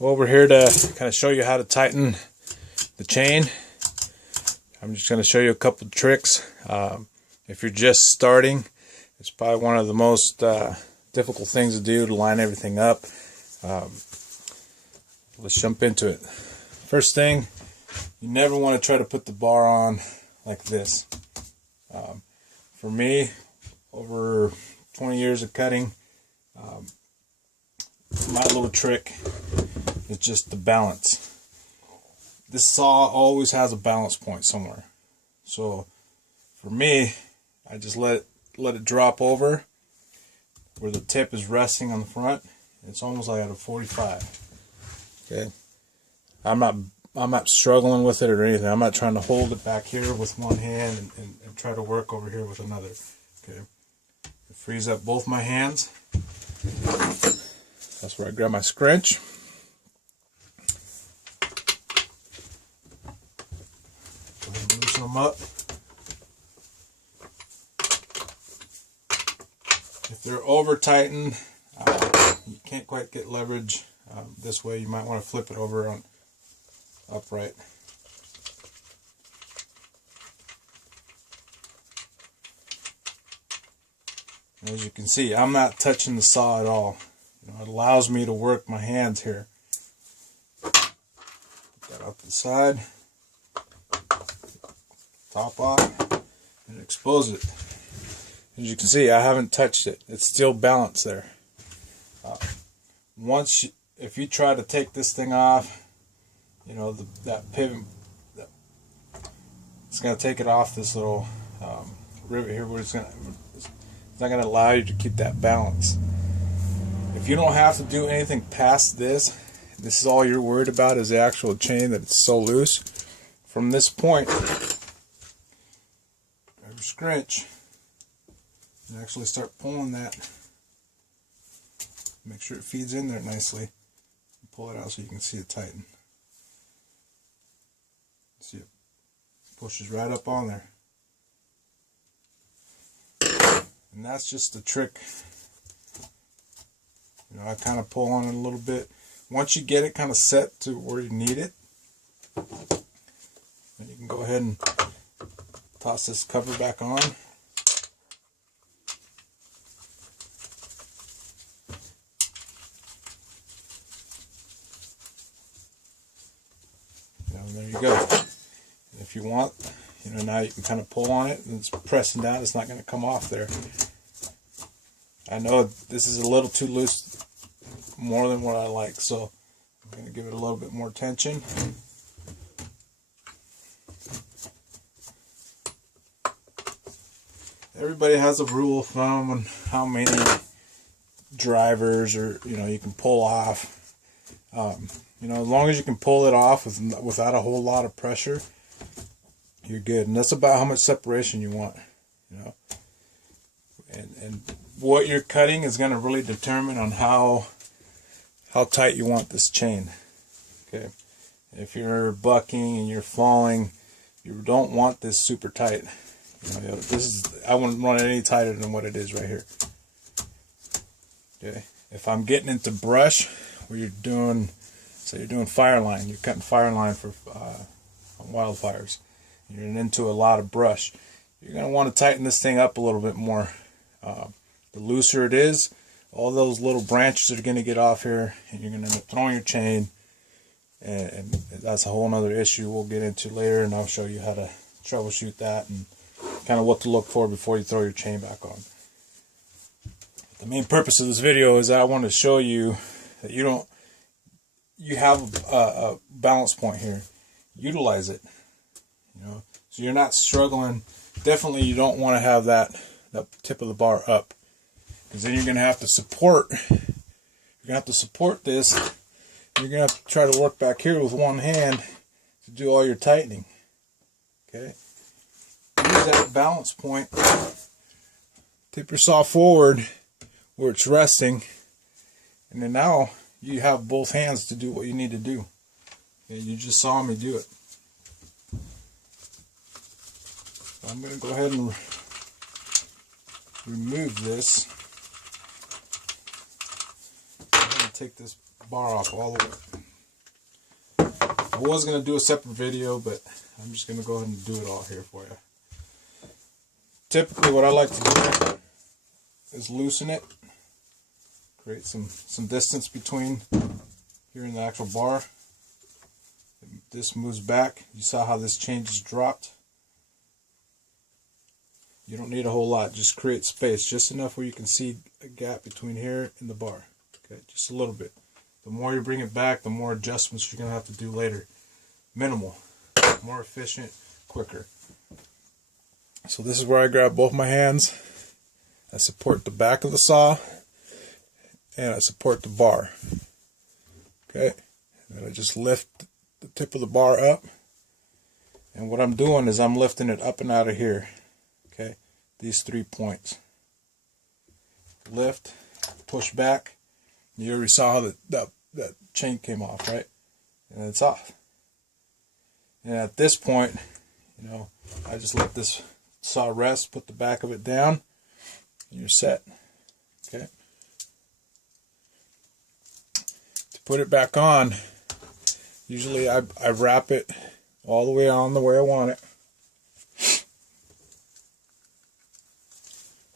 Well, we're here to kind of show you how to tighten the chain. I'm just going to show you a couple of tricks. If you're just starting, it's probably one of the most difficult things to do to line everything up. Let's jump into it. First thing, you never want to try to put the bar on like this. For me, over 20 years of cutting, my little trick is just the balance. This saw always has a balance point somewhere. So for me, I just let it drop over where the tip is resting on the front. It's almost like at a 45. Okay. I'm not struggling with it or anything. I'm not trying to hold it back here with one hand and try to work over here with another. Okay. It frees up both my hands. That's where I grab my scrunch. Go ahead and loosen them up. If they're over tightened, you can't quite get leverage this way. You might want to flip it over on upright. As you can see, I'm not touching the saw at all. It allows me to work my hands here. Put that out to the side, top off, and expose it. As you can see, I haven't touched it. It's still balanced there. If you try to take this thing off, that pivot, it's going to take it off this little rivet here, where it's not going to allow you to keep that balance. If you don't have to do anything past this is all you're worried about is the actual chain, that it's so loose. From this point, grab your scrunch and actually start pulling that. Make sure it feeds in there nicely. Pull it out so you can see it tighten. See, it pushes right up on there. And that's just the trick. I kind of pull on it a little bit. Once you get it kind of set to where you need it, then you can go ahead and toss this cover back on. And there you go. And if you want, now you can kind of pull on it, and it's pressing down. It's not going to come off there. I know this is a little too loose, more than what I like, so I'm going to give it a little bit more tension. Everybody has a rule of thumb on how many drivers you can pull off. As long as you can pull it off without a whole lot of pressure, you're good. And that's about how much separation you want. And what you're cutting is going to really determine on how tight you want this chain. Okay, if you're bucking and you're falling, you don't want this super tight. I wouldn't run it any tighter than what it is right here. Okay, if I'm getting into brush, where you're doing, say you're doing fire line, you're cutting fire line for wildfires, you're into a lot of brush, you're going to want to tighten this thing up a little bit more. The looser it is, all those little branches are going to get off here, and you're going to end up throwing your chain, and that's a whole other issue we'll get into later, and I'll show you how to troubleshoot that and kind of what to look for before you throw your chain back on. The main purpose of this video is that I want to show you that you have a balance point here. Utilize it. So you're not struggling. Definitely you don't want to have that tip of the bar up, because then you're going to have to support. You're going to have to support this. You're going to have to try to work back here with one hand to do all your tightening. Okay. Use that balance point. Tip your saw forward where it's resting, and then now you have both hands to do what you need to do. Okay, you just saw me do it. So I'm going to go ahead and remove this. I'm going to take this bar off all the way. I was going to do a separate video, but I'm just going to go ahead and do it all here for you. Typically what I like to do is loosen it, create some distance between here and the actual bar. This moves back. You saw how this chain just dropped. You don't need a whole lot, just create space, just enough where you can see a gap between here and the bar. Okay, just a little bit. The more you bring it back, the more adjustments you're going to have to do later. Minimal, more efficient, quicker. So this is where I grab both my hands. I support the back of the saw and I support the bar. Okay, and I just lift the tip of the bar up. And what I'm doing is I'm lifting it up and out of here. Okay, these 3 points. Lift, push back. You already saw how that chain came off, right? And it's off. And at this point, you know, I just let this saw rest, put the back of it down, and you're set. Okay. To put it back on, usually I wrap it all the way on the way I want it.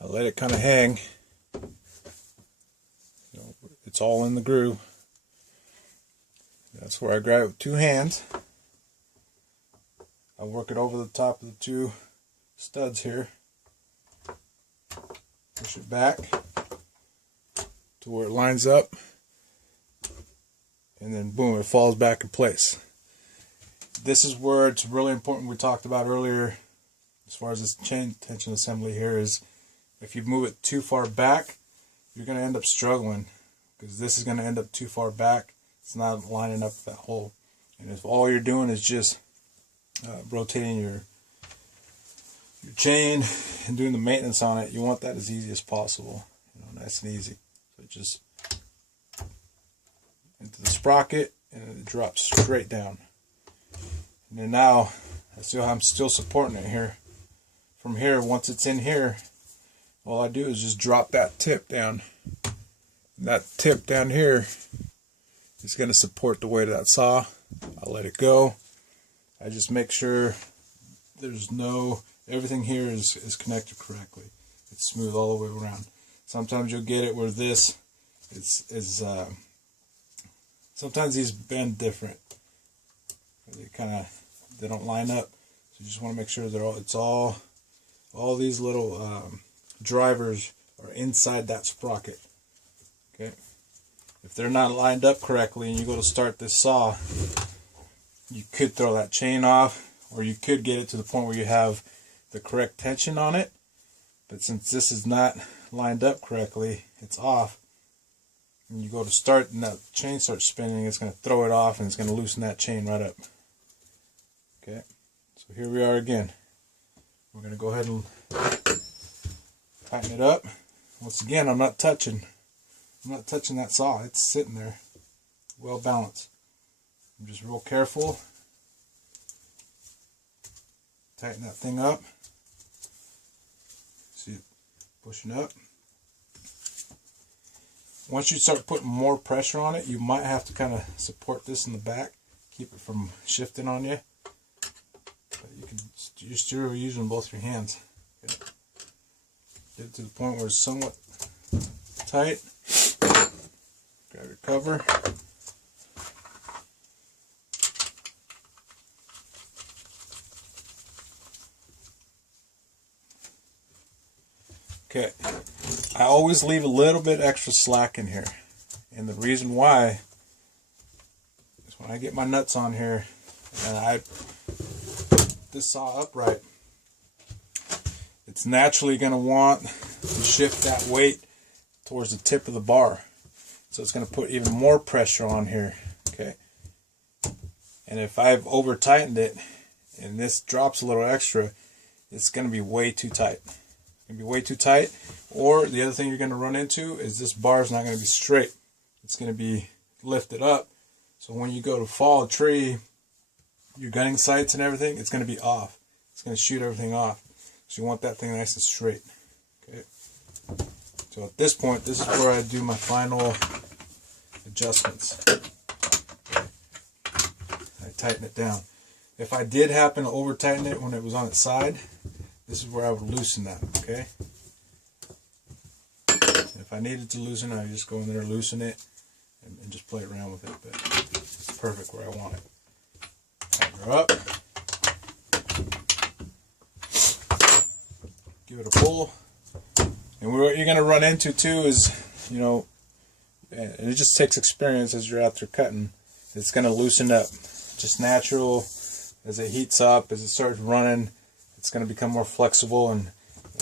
I let it kind of hang. You know, it's all in the groove. That's where I grab it with 2 hands. I work it over the top of the 2 studs here. Push it back to where it lines up. And then boom, it falls back in place. This is where it's really important, we talked about earlier, as far as this chain tension assembly here, is if you move it too far back, you're going to end up struggling, because this is going to end up too far back. It's not lining up that hole. And if all you're doing is just rotating your chain and doing the maintenance on it, you want that as easy as possible. You know, nice and easy. So just into the sprocket, and it drops straight down. And then now, I'm still supporting it here. From here, once it's in here, all I do is just drop that tip down. And that tip down here is going to support the weight of that saw. I'll let it go. I just make sure there's everything here is connected correctly. It's smooth all the way around. Sometimes you'll get it where this is sometimes these bend different. They don't line up. So you just want to make sure that all these little drivers are inside that sprocket. Okay. If they're not lined up correctly and you go to start this saw, you could throw that chain off, or you could get it to the point where you have the correct tension on it. But since this is not lined up correctly, it's off. And you go to start and that chain starts spinning, it's going to throw it off and it's going to loosen that chain right up. Okay, so here we are again. We're going to go ahead and tighten it up. Once again, I'm not touching that saw. It's sitting there, well balanced. I'm just real careful. Tighten that thing up. See it pushing up. Once you start putting more pressure on it, you might have to kind of support this in the back, keep it from shifting on you. But you're still using both your hands. Okay. Get it to the point where it's somewhat tight. Grab your cover. Okay, I always leave a little bit extra slack in here, and the reason why is when I get my nuts on here and I put this saw upright, it's naturally going to want to shift that weight towards the tip of the bar, so it's going to put even more pressure on here. Okay, and if I've over tightened it and this drops a little extra, it's going to be way too tight. Going to be way too tight. Or the other thing you're going to run into is this bar is not going to be straight. It's going to be lifted up. So when you go to fall a tree, your gunning sights and everything, it's going to be off. It's going to shoot everything off. So you want that thing nice and straight. Okay. So at this point, this is where I do my final adjustments. I tighten it down. If I did happen to over tighten it when it was on its side, this is where I would loosen that, okay? If I needed to loosen it, I just go in there, loosen it, and just play around with it. But it's perfect where I want it. Tighten her up. Give it a pull. And what you're going to run into too is, you know, and it just takes experience as you're out there cutting. It's going to loosen up. Just natural. As it heats up, as it starts running, it's going to become more flexible, and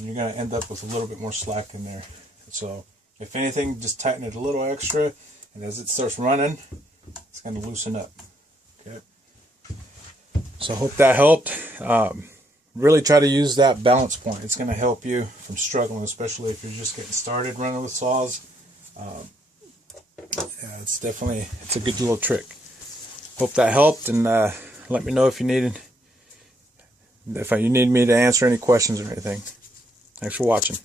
you're going to end up with a little bit more slack in there. So, if anything, just tighten it a little extra, and as it starts running, it's going to loosen up. Okay. So I hope that helped. Really try to use that balance point. It's going to help you from struggling, especially if you're just getting started running with saws. Yeah, it's a good little trick. Hope that helped, and let me know if you need me to answer any questions or anything. Thanks for watching.